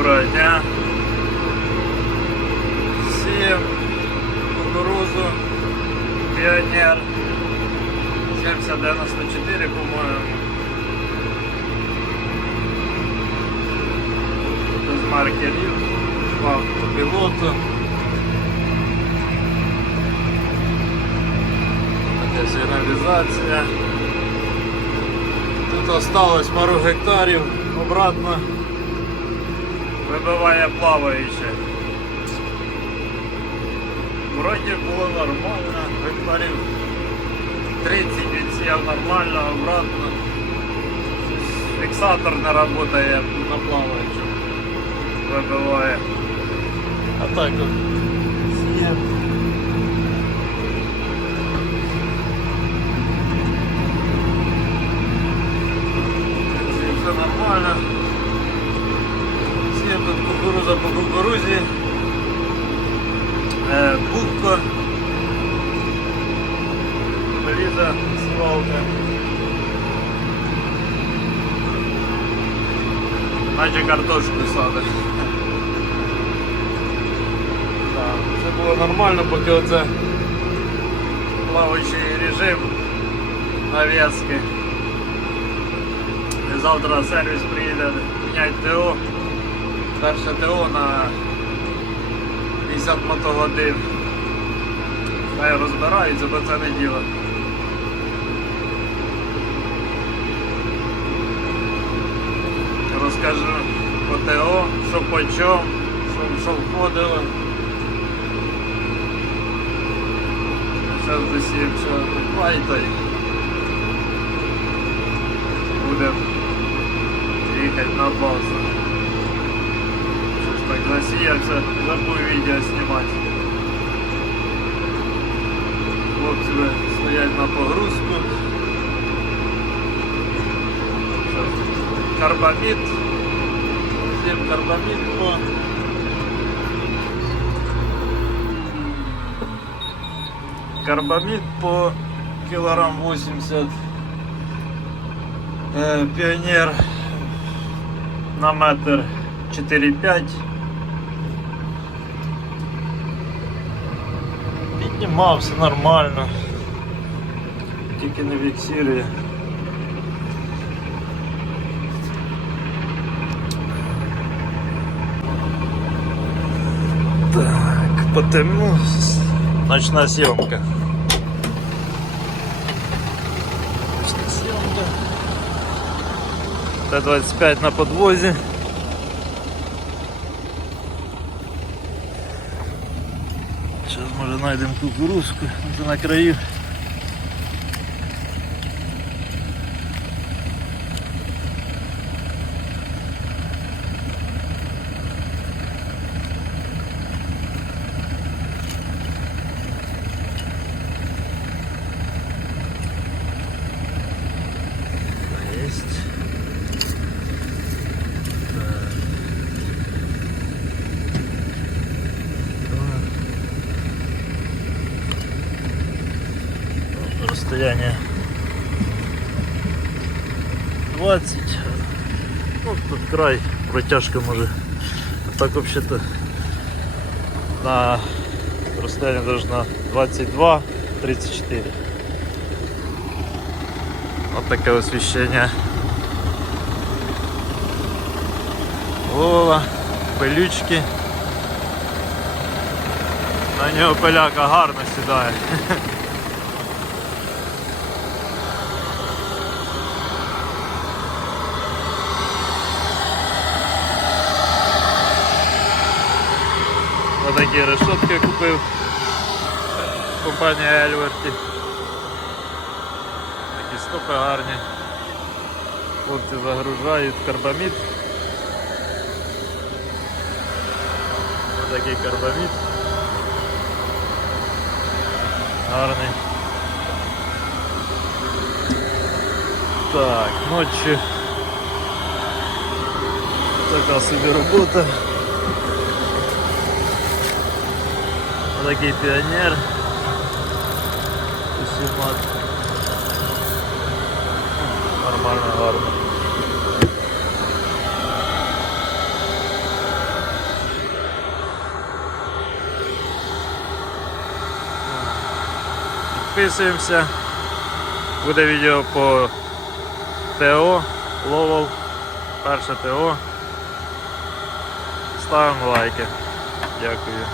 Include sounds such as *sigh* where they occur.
Доброго дня. Сієм кукурузу Піонер 7094, по-моєму. Без маркерів, по автопілоту. Така сигналізація. Тут осталось пару гектарів обратно. Вибиває плаваюче. Вроді було нормально, гектарів 30 відсіяв нормально, обратно. Щось Фіксатор не працює на плаваючому. Вибиває. А так от сіє. Все нормально. Сіє тут кукуруза по кукурузі. Е, будка. Ліза свалка. Наче картошку садиш. Так, Це було нормально, поки оце плаваючий режим нав'язки. І Завтра сервіс приїде міняти ТО. Перше ТО на 50 мотогодин. Хай розбираються, бо це не діло. Розкажу по ТО, що по чому, що, що входило. Зараз досім що лайтай. Будемо їхати на базу. Щось так засіявся, забув відео знімати. Хлопці ви стоять на погрузку. Щас Карбамід. Всім карбамід по. Карбамід по кілограм 80. Е, Піонер на метр 4,5. Піднімався нормально. Тільки не фіксує. Так, потому ночная съемка. Ночная съемка. Т-25 на подвозе. Може знайдемо кукурузку, на краю. Расстояние 20. Ну, тут край, протяжка може. А так вообще-то на расстояние даже на 22 34. Вот такое освещение. Вова, пилючки. На нього пиляка гарно сідає. *laughs* Отакі решетки купив. Компанія Ельверті. Такі стопи гарні. Хлопці загружають карбамід. Ось такий карбамід. Гарний. Так, ночі. Така собі робота. Такий піонер. Усімат. Нормально, гарно. Підписуємося. Буде видео по ТО, Ловел перше ТО. ставим лайки. Дякую.